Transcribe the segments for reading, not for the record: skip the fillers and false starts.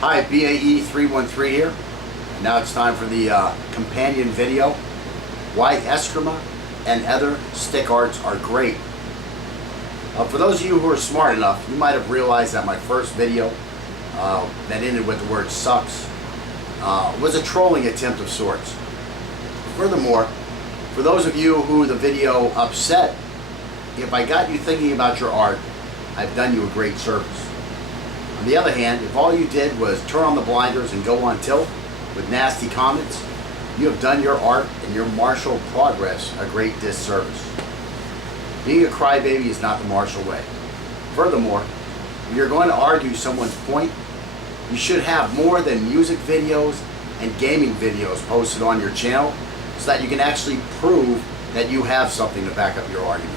Hi, BAE313 here. And now it's time for the companion video, why escrima and other stick arts are great. For those of you who are smart enough, you might have realized that my first video that ended with the word sucks was a trolling attempt of sorts. Furthermore, for those of you who the video upset, if I got you thinking about your art, I've done you a great service. On the other hand, if all you did was turn on the blinders and go on tilt with nasty comments, you have done your art and your martial progress a great disservice. Being a crybaby is not the martial way. Furthermore, if you're going to argue someone's point, you should have more than music videos and gaming videos posted on your channel so that you can actually prove that you have something to back up your arguments.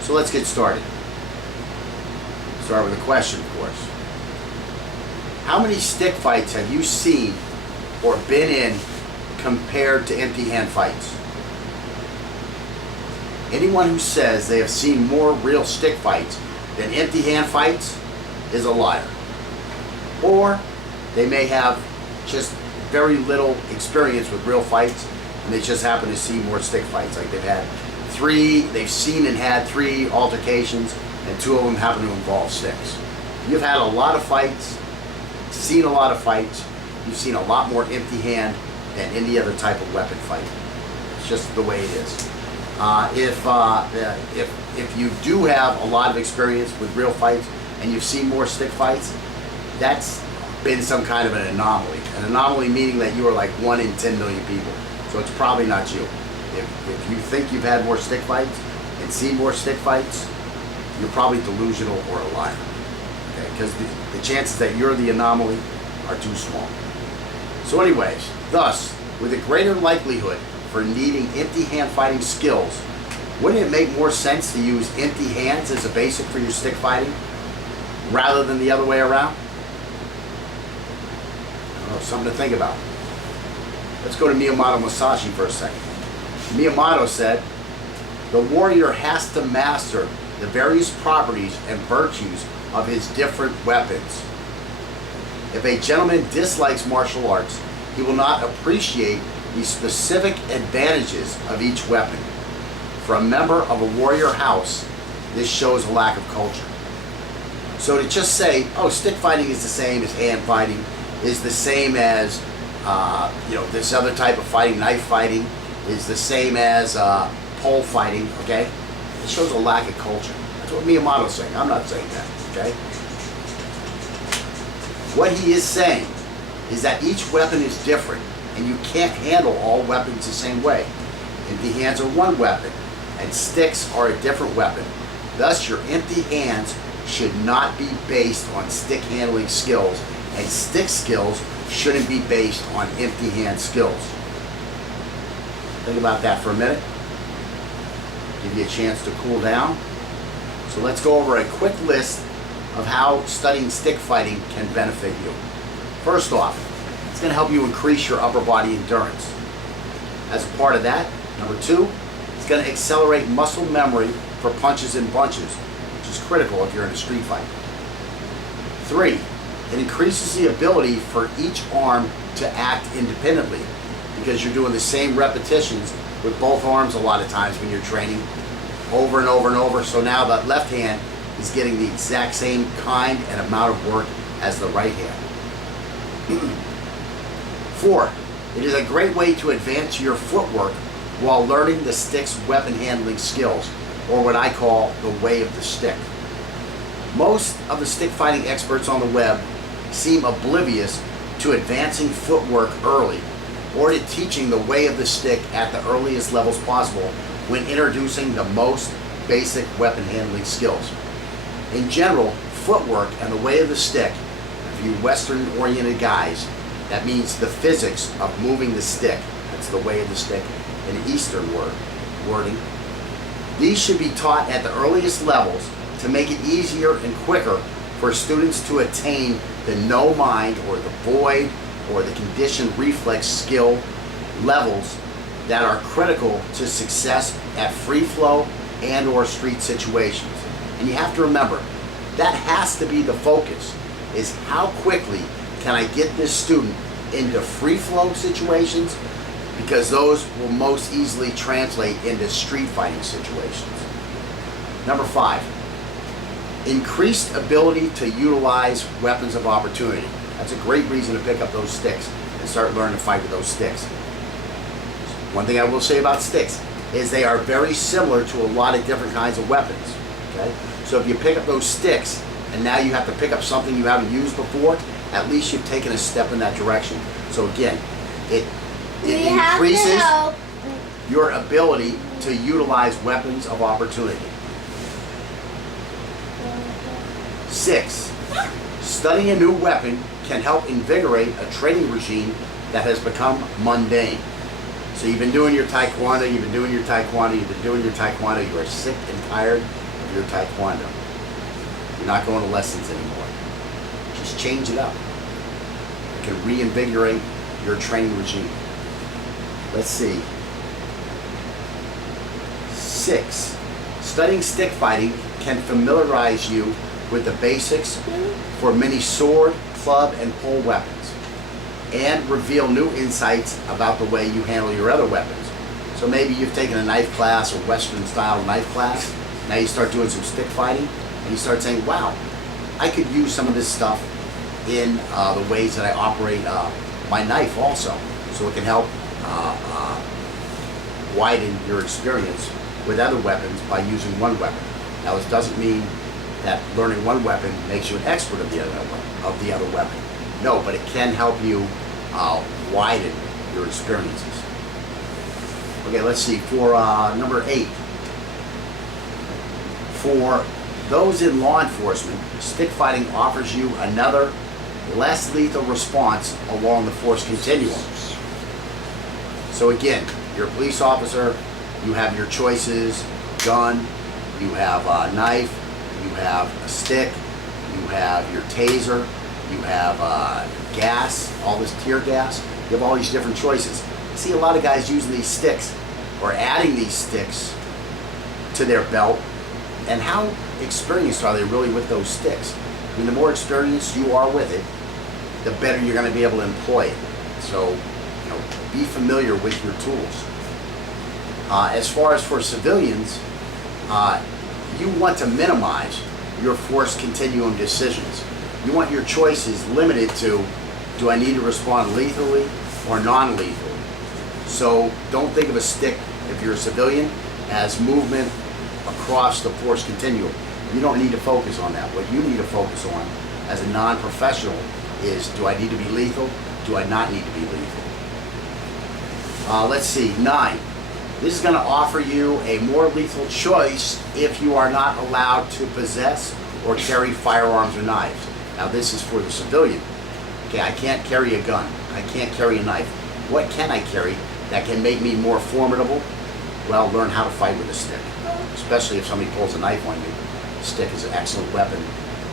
So let's get started. Start with a question, of course. How many stick fights have you seen or been in compared to empty hand fights? Anyone who says they have seen more real stick fights than empty hand fights is a liar. Or they may have just very little experience with real fights and they just happen to see more stick fights. Like they've seen and had 3 altercations and 2 of them happen to involve sticks. You've had a lot of fights, seen a lot of fights, you've seen a lot more empty hand than any other type of weapon fight. It's just the way it is. If you do have a lot of experience with real fights and you've seen more stick fights, that's been some kind of an anomaly. An anomaly meaning that you are like 1 in 10 million people. So it's probably not you. If you think you've had more stick fights and seen more stick fights, you're probably delusional or a liar. Okay? Because the chances that you're the anomaly are too small. So anyways, thus, with a greater likelihood for needing empty hand fighting skills, wouldn't it make more sense to use empty hands as a basic for your stick fighting rather than the other way around? I don't know, something to think about. Let's go to Miyamoto Musashi for a second. Miyamoto said, "The warrior has to master the various properties and virtues of his different weapons. If a gentleman dislikes martial arts, he will not appreciate the specific advantages of each weapon. For a member of a warrior house, this shows a lack of culture." So to just say, oh, stick fighting is the same as hand fighting, is the same as this other type of fighting, knife fighting, is the same as pole fighting, okay? It shows a lack of culture. That's what Miyamoto's saying. I'm not saying that, okay? What he is saying is that each weapon is different and you can't handle all weapons the same way. Empty hands are one weapon and sticks are a different weapon. Thus, your empty hands should not be based on stick handling skills, and stick skills shouldn't be based on empty hand skills. Think about that for a minute. Give you a chance to cool down. So let's go over a quick list of how studying stick fighting can benefit you. First off, it's going to help you increase your upper body endurance. As a part of that, number 2, it's going to accelerate muscle memory for punches and bunches, which is critical if you're in a street fight. 3, it increases the ability for each arm to act independently because you're doing the same repetitions with both arms a lot of times when you're training over and over and over. So now that left hand is getting the exact same kind and amount of work as the right hand. 4, it is a great way to advance your footwork while learning the stick's weapon handling skills, or what I call the way of the stick. Most of the stick fighting experts on the web seem oblivious to advancing footwork early or to teaching the way of the stick at the earliest levels possible when introducing the most basic weapon handling skills. In general, footwork and the way of the stick, for you Western-oriented guys, that means the physics of moving the stick. That's the way of the stick in Eastern wording. These should be taught at the earliest levels to make it easier and quicker for students to attain the no mind or the void or the conditioned reflex skill levels that are critical to success at free flow and or street situations. And you have to remember, that has to be the focus, is how quickly can I get this student into free flow situations? Because those will most easily translate into street fighting situations. Number 5, increased ability to utilize weapons of opportunity. That's a great reason to pick up those sticks and start learning to fight with those sticks. One thing I will say about sticks is they are very similar to a lot of different kinds of weapons. Okay? So if you pick up those sticks and now you have to pick up something you haven't used before, at least you've taken a step in that direction. So again, it increases your ability to utilize weapons of opportunity. 6, studying a new weapon can help invigorate a training regime that has become mundane. So you've been doing your taekwondo, you've been doing your taekwondo, you've been doing your taekwondo, you are sick and tired of your taekwondo. You're not going to lessons anymore. Just change it up. It can reinvigorate your training regime. Let's see. 6, studying stick fighting can familiarize you with the basics for many sword, club, and pole weapons, and reveal new insights about the way you handle your other weapons. So maybe you've taken a knife class or Western style knife class, now you start doing some stick fighting, and you start saying, wow, I could use some of this stuff in the ways that I operate my knife also. So it can help widen your experience with other weapons by using one weapon. Now this doesn't mean that learning one weapon makes you an expert of the other weapon. No, but it can help you widen your experiences. Okay, let's see, for number 8. For those in law enforcement, stick fighting offers you another, less lethal response along the force continuum. So again, you're a police officer, you have your choices: gun, you have a knife, you have a stick, you have your taser, you have gas, all this tear gas. You have all these different choices. I see a lot of guys using these sticks or adding these sticks to their belt. And how experienced are they really with those sticks? I mean, the more experienced you are with it, the better you're going to be able to employ it. So, you know, be familiar with your tools. As far as for civilians, you want to minimize your force continuum decisions. You want your choices limited to, do I need to respond lethally or non-lethally? So don't think of a stick, if you're a civilian, as movement across the force continuum. You don't need to focus on that. What you need to focus on as a non-professional is, do I need to be lethal? Do I not need to be lethal? Let's see, 9. This is going to offer you a more lethal choice if you are not allowed to possess or carry firearms or knives. Now this is for the civilian. Okay, I can't carry a gun. I can't carry a knife. What can I carry that can make me more formidable? Well, learn how to fight with a stick. Especially if somebody pulls a knife on you. A stick is an excellent weapon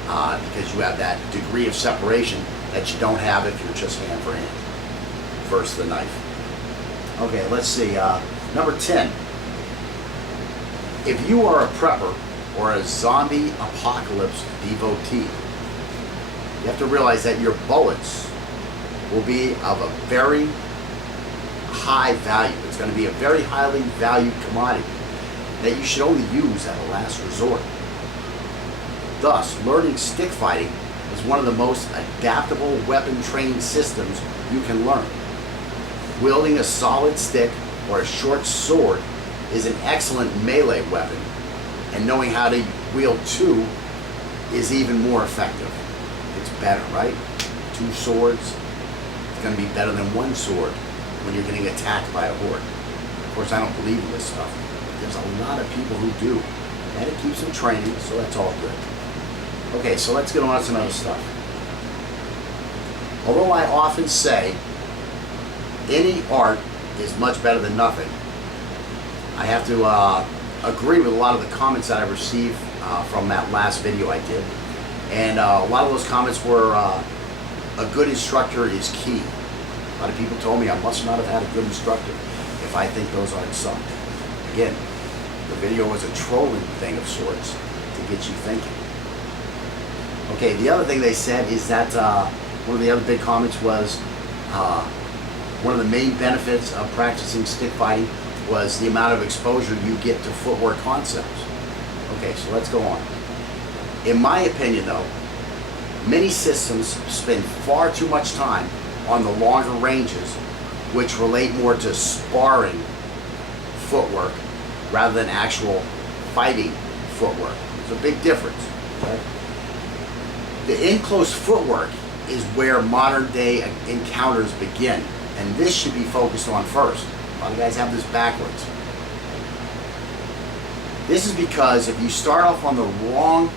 because you have that degree of separation that you don't have if you're just hand for hand versus the knife. Okay, let's see. Number 10. If you are a prepper or a zombie apocalypse devotee, you have to realize that your bullets will be of a very high value. It's going to be a very highly valued commodity that you should only use at a last resort. Thus, learning stick fighting is one of the most adaptable weapon training systems you can learn. Wielding a solid stick or a short sword is an excellent melee weapon, and knowing how to wield two is even more effective. It's better, right? 2 swords, it's going to be better than 1 sword when you're getting attacked by a horde. Of course, I don't believe in this stuff, but there's a lot of people who do, and it keeps them training, so that's all good. Okay, so let's get on to some other stuff. Although I often say any art is much better than nothing, I have to agree with a lot of the comments that I received from that last video I did. And a lot of those comments were, a good instructor is key. A lot of people told me I must not have had a good instructor if I think those arts suck. Again, the video was a trolling thing of sorts to get you thinking. Okay, the other thing they said is that one of the other big comments was one of the main benefits of practicing stick fighting was the amount of exposure you get to footwork concepts. Okay, so let's go on. In my opinion though, many systems spend far too much time on the longer ranges, which relate more to sparring footwork rather than actual fighting footwork. It's a big difference. Okay? The in-close footwork is where modern day encounters begin, and this should be focused on first. A lot of guys have this backwards. This is because if you start off on the wrong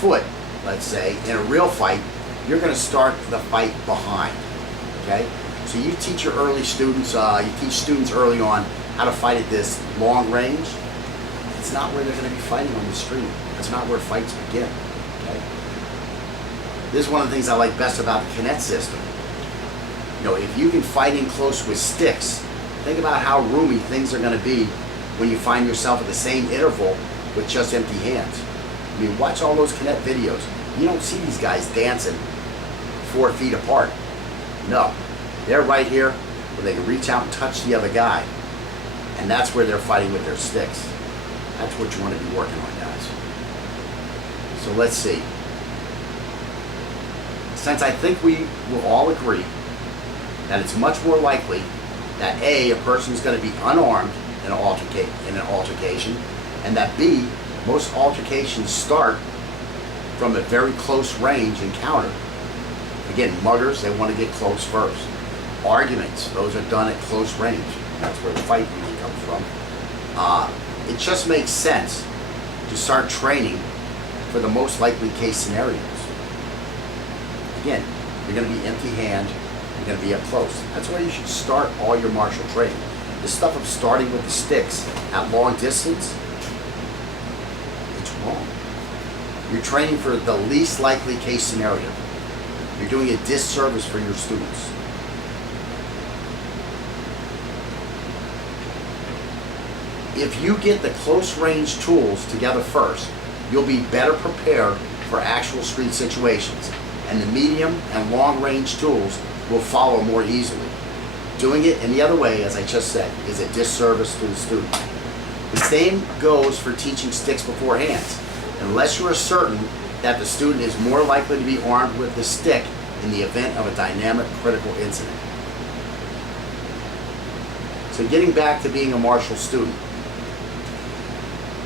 foot, let's say, in a real fight, you're going to start the fight behind. Okay? So you teach your early students, you teach students early on how to fight at this long range. It's not where they're going to be fighting on the street. That's not where fights begin. Okay? This is one of the things I like best about the Kinet system. You know, if you can fight in close with sticks, think about how roomy things are going to be when you find yourself at the same interval with just empty hands. I mean, watch all those Kinet videos. You don't see these guys dancing 4 feet apart. No, they're right here where they can reach out and touch the other guy. And that's where they're fighting with their sticks. That's what you want to be working on, guys. So let's see. Since I think we will all agree that it's much more likely that A, a person is going to be unarmed in an altercation, and that B, most altercations start from a very close range encounter. Again, muggers, they want to get close first. Arguments, those are done at close range. That's where the fight usually comes from. It just makes sense to start training for the most likely case scenarios. Again, you're going to be empty hand, you're going to be up close. That's where you should start all your martial training. This stuff of starting with the sticks at long distance, it's wrong. You're training for the least likely case scenario. You're doing a disservice for your students. If you get the close range tools together first, you'll be better prepared for actual street situations, and the medium and long range tools will follow more easily. Doing it any other way, as I just said, is a disservice to the student. The same goes for teaching sticks before hands. Unless you are certain that the student is more likely to be armed with the stick in the event of a dynamic critical incident. So getting back to being a martial student,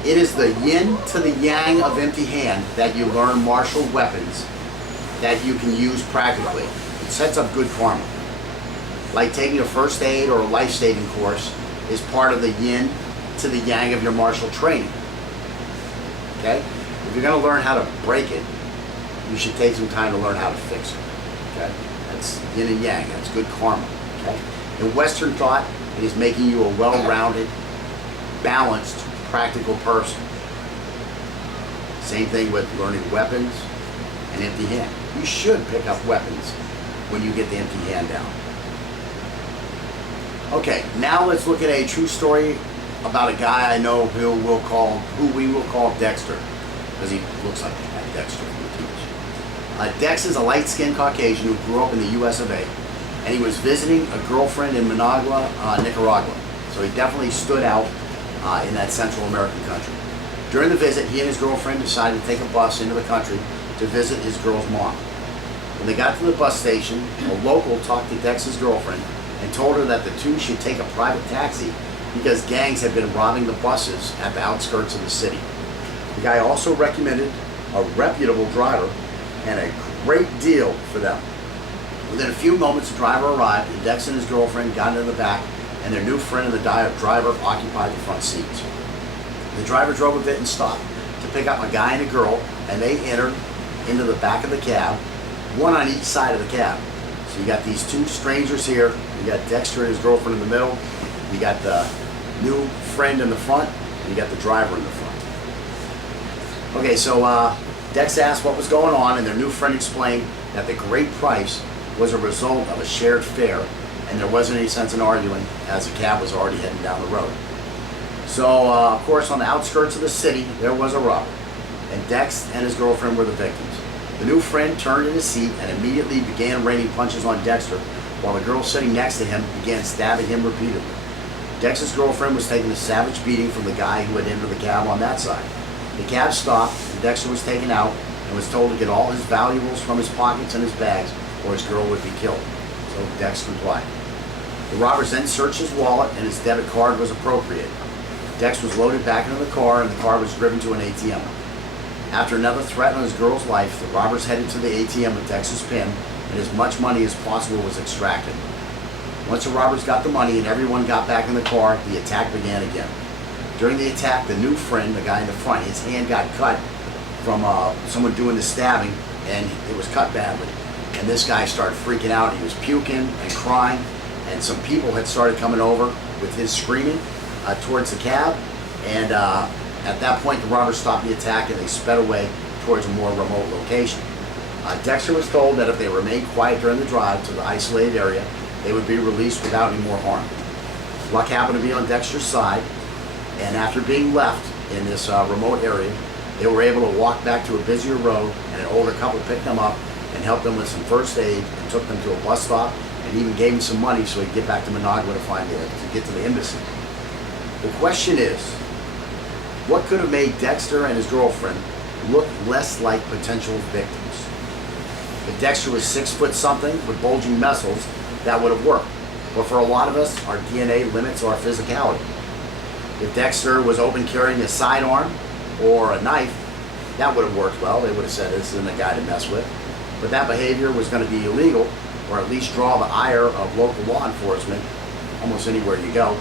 it is the yin to the yang of empty hand that you learn martial weapons that you can use practically. It sets up good karma. Like taking a first aid or a life-saving course is part of the yin to the yang of your martial training. Okay? If you're going to learn how to break it, you should take some time to learn how to fix it. Okay? That's yin and yang. That's good karma. Okay? In Western thought, it is making you a well-rounded, balanced, practical person. Same thing with learning weapons and empty hand. You should pick up weapons when you get the empty hand down. Okay, now let's look at a true story about a guy I know who we will call Dexter, because he looks like Dexter from the TV. Dex is a light-skinned Caucasian who grew up in the US of A, and he was visiting a girlfriend in Managua, Nicaragua. So he definitely stood out in that Central American country. During the visit, he and his girlfriend decided to take a bus into the country to visit his girl's mom. When they got to the bus station, a local talked to Dex's girlfriend and told her that the two should take a private taxi because gangs had been robbing the buses at the outskirts of the city. The guy also recommended a reputable driver and a great deal for them. Within a few moments, the driver arrived, and Dex and his girlfriend got into the back, and their new friend and the driver occupied the front seats. The driver drove a bit and stopped to pick up a guy and a girl, and they entered into the back of the cab, one on each side of the cab. So you got these two strangers here. You got Dexter and his girlfriend in the middle. You got the new friend in the front, and you got the driver in the front. Okay, so Dex asked what was going on, and their new friend explained that the great price was a result of a shared fare, and there wasn't any sense in arguing as the cab was already heading down the road. So, of course, on the outskirts of the city, there was a robber, and Dex and his girlfriend were the victims. The new friend turned in his seat and immediately began raining punches on Dexter, while the girl sitting next to him began stabbing him repeatedly. Dexter's girlfriend was taking a savage beating from the guy who had entered the cab on that side. The cab stopped, and Dexter was taken out and was told to get all his valuables from his pockets and his bags, or his girl would be killed. So Dex complied. The robbers then searched his wallet, and his debit card was appropriated. Dex was loaded back into the car, and the car was driven to an ATM. After another threat on his girl's life, the robbers headed to the ATM with Dex's PIN, and as much money as possible was extracted. Once the robbers got the money and everyone got back in the car, the attack began again. During the attack, the new friend, the guy in the front, his hand got cut from someone doing the stabbing, and it was cut badly. And this guy started freaking out. He was puking and crying, and some people had started coming over with his screaming towards the cab. And at that point, the robbers stopped the attack and they sped away towards a more remote location. Dexter was told that if they remained quiet during the drive to the isolated area, they would be released without any more harm. Luck happened to be on Dexter's side, and after being left in this remote area, they were able to walk back to a busier road, and an older couple picked them up and helped them with some first aid and took them to a bus stop and even gave them some money so he could get back to Managua to get to the embassy. The question is, what could have made Dexter and his girlfriend look less like potential victims? If Dexter was 6 foot something with bulging muscles, that would have worked. But for a lot of us, our DNA limits our physicality. If Dexter was open carrying a sidearm or a knife, that would have worked well. They would have said this isn't a guy to mess with. But that behavior was going to be illegal, or at least draw the ire of local law enforcement almost anywhere you go,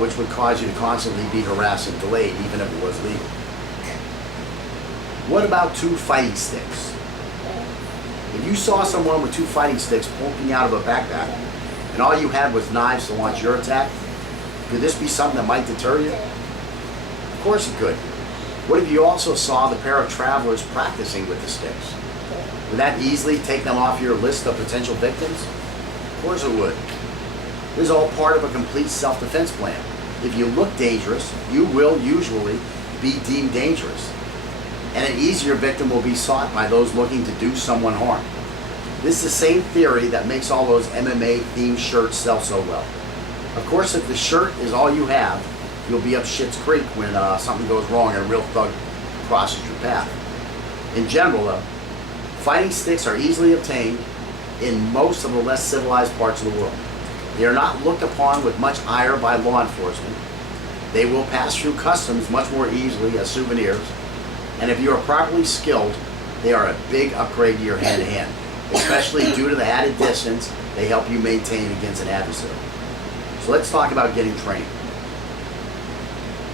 which would cause you to constantly be harassed and delayed, even if it was legal. What about 2 fighting sticks? If you saw someone with 2 fighting sticks poking out of a backpack, and all you had was knives to launch your attack, could this be something that might deter you? Of course it could. What if you also saw the pair of travelers practicing with the sticks? Would that easily take them off your list of potential victims? Of course it would. This is all part of a complete self-defense plan. If you look dangerous, you will usually be deemed dangerous. And an easier victim will be sought by those looking to do someone harm. This is the same theory that makes all those MMA-themed shirts sell so well. Of course, if the shirt is all you have, you'll be up shit's creek when something goes wrong and a real thug crosses your path. In general, though, fighting sticks are easily obtained in most of the less civilized parts of the world. They are not looked upon with much ire by law enforcement. They will pass through customs much more easily as souvenirs. And if you are properly skilled, they are a big upgrade to your hand-to-hand, especially due to the added distance they help you maintain against an adversary. So let's talk about getting trained.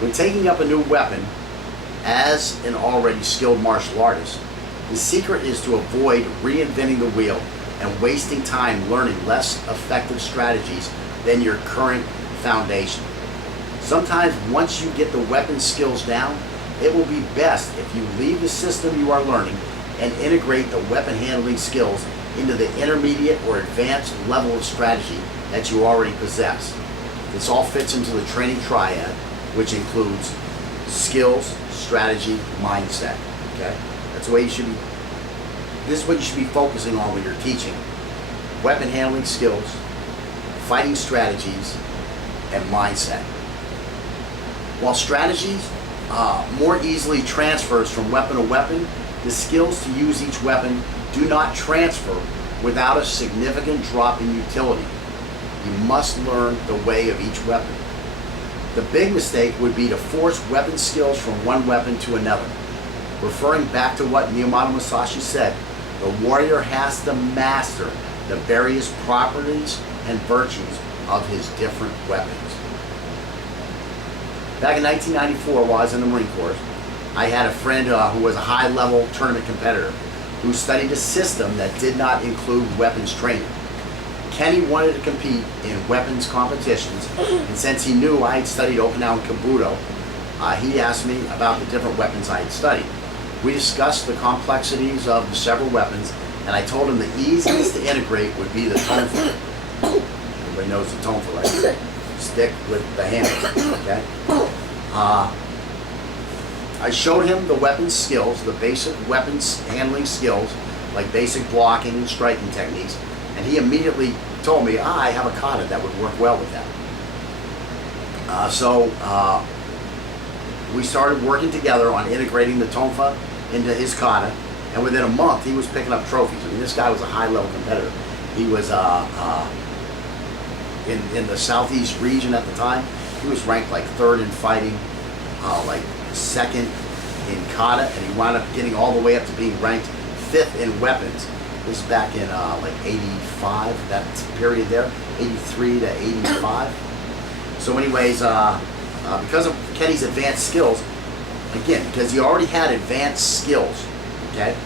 When taking up a new weapon, as an already skilled martial artist, the secret is to avoid reinventing the wheel and wasting time learning less effective strategies than your current foundation. Sometimes once you get the weapon skills down, it will be best if you leave the system you are learning and integrate the weapon handling skills into the intermediate or advanced level of strategy that you already possess. This all fits into the training triad, which includes skills, strategy, mindset. Okay? That's the way you should be. This is what you should be focusing on when you're teaching. Weapon handling skills, fighting strategies, and mindset. While strategies more easily transfers from weapon to weapon, the skills to use each weapon do not transfer without a significant drop in utility. You must learn the way of each weapon. The big mistake would be to force weapon skills from one weapon to another. Referring back to what Miyamoto Musashi said, the warrior has to master the various properties and virtues of his different weapons. Back in 1994, while I was in the Marine Corps, I had a friend who was a high-level tournament competitor who studied a system that did not include weapons training. Kenny wanted to compete in weapons competitions, and since he knew I had studied Okinawan Kabuto, he asked me about the different weapons I had studied. We discussed the complexities of the several weapons, and I told him the easiest to integrate would be the tonfa. Everybody knows the tonfa, right? Stick with the handle, okay? I showed him the weapons skills, the basic weapons handling skills like basic blocking and striking techniques, and he immediately told me, I have a kata that would work well with that. So we started working together on integrating the tonfa into his kata, and within a month he was picking up trophies. I mean, this guy was a high-level competitor. He was in the southeast region at the time. He was ranked like 3rd in fighting, like 2nd in kata, and he wound up getting all the way up to being ranked 5th in weapons. This is back in like 85, that period there, 83 to 85. So anyways, because of Kenny's advanced skills, again, because he already had advanced skills, okay,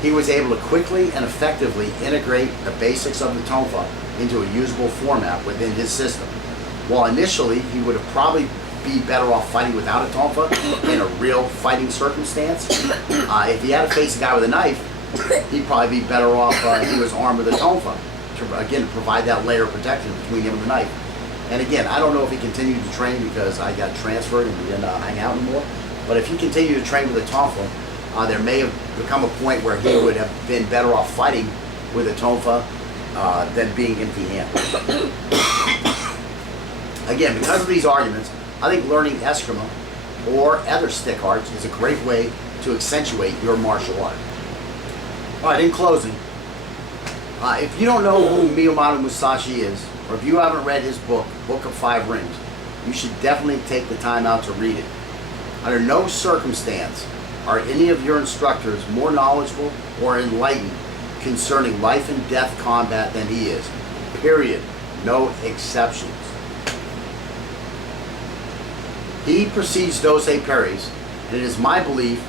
he was able to quickly and effectively integrate the basics of the tonfa into a usable format within his system. While initially he would have probably be better off fighting without a tonfa in a real fighting circumstance. If he had to face a guy with a knife, he'd probably be better off if he was armed with a tonfa to, again, provide that layer of protection between him and the knife. And again, I don't know if he continued to train because I got transferred and we didn't hang out anymore. But if he continued to train with a tonfa, there may have become a point where he would have been better off fighting with a tonfa than being empty-handed. Again, because of these arguments, I think learning escrima or other stick arts is a great way to accentuate your martial art. All right, in closing, if you don't know who Miyamoto Musashi is, or if you haven't read his book, Book of Five Rings, you should definitely take the time out to read it. Under no circumstance are any of your instructors more knowledgeable or enlightened concerning life and death combat than he is. Period. No exceptions. He precedes Dose Perez, and it is my belief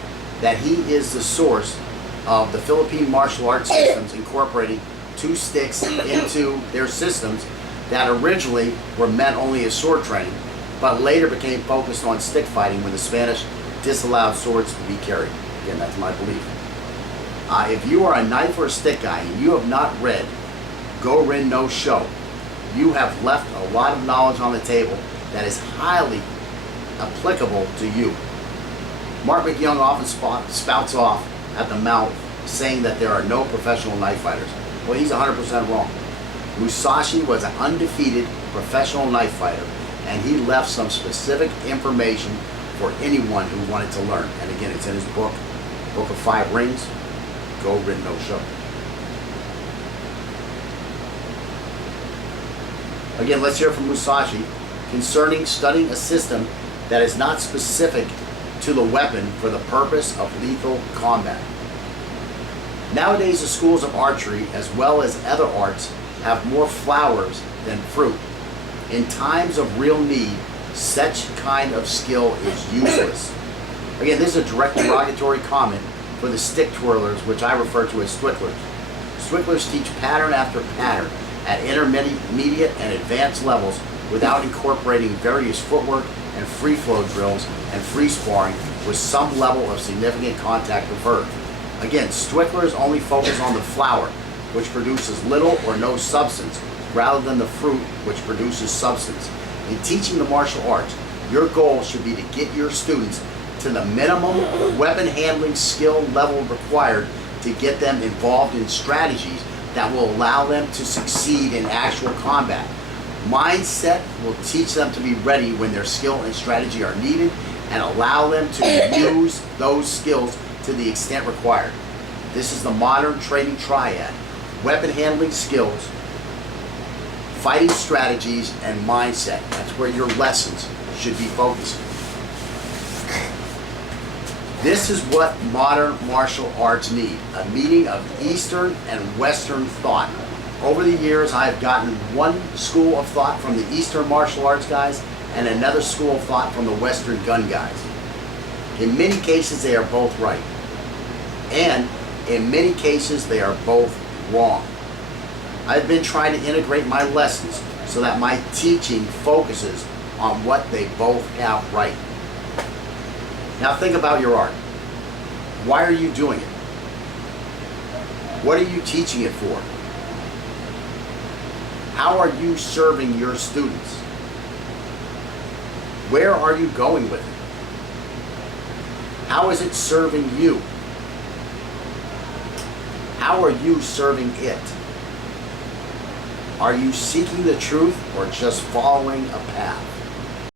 that he is the source of the Philippine martial arts systems incorporating two sticks into their systems that originally were meant only as sword training, but later became focused on stick fighting when the Spanish disallowed swords to be carried. Again, that's my belief. If you are a knife or a stick guy and you have not read Go Rin No Sho, you have left a lot of knowledge on the table that is highly applicable to you. Mark McYoung often spouts off at the mouth saying that there are no professional knife fighters. Well, he's 100% wrong. Musashi was an undefeated professional knife fighter, and he left some specific information for anyone who wanted to learn. And again, it's in his book, Book of Five Rings, Go Rin No Sho. Again, let's hear from Musashi concerning studying a system that is not specific to the weapon for the purpose of lethal combat. Nowadays, the schools of archery, as well as other arts, have more flowers than fruit. In times of real need, such kind of skill is useless. Again, this is a direct derogatory comment for the stick twirlers, which I refer to as swicklers. Swicklers teach pattern after pattern at intermediate and advanced levels without incorporating various footwork and free flow drills and free sparring with some level of significant contact preferred. Again, swicklers only focus on the flower, which produces little or no substance, rather than the fruit, which produces substance. In teaching the martial arts, your goal should be to get your students to the minimum weapon handling skill level required to get them involved in strategies that will allow them to succeed in actual combat. Mindset will teach them to be ready when their skill and strategy are needed and allow them to use those skills to the extent required. This is the modern training triad: weapon handling skills, fighting strategies, and mindset. That's where your lessons should be focused. This is what modern martial arts need: a meeting of Eastern and Western thought. Over the years, I have gotten one school of thought from the Eastern martial arts guys and another school of thought from the Western gun guys. In many cases, they are both right. And in many cases, they are both wrong. I've been trying to integrate my lessons so that my teaching focuses on what they both have right. Now think about your art. Why are you doing it? What are you teaching it for? How are you serving your students? Where are you going with it? How is it serving you? How are you serving it? Are you seeking the truth or just following a path?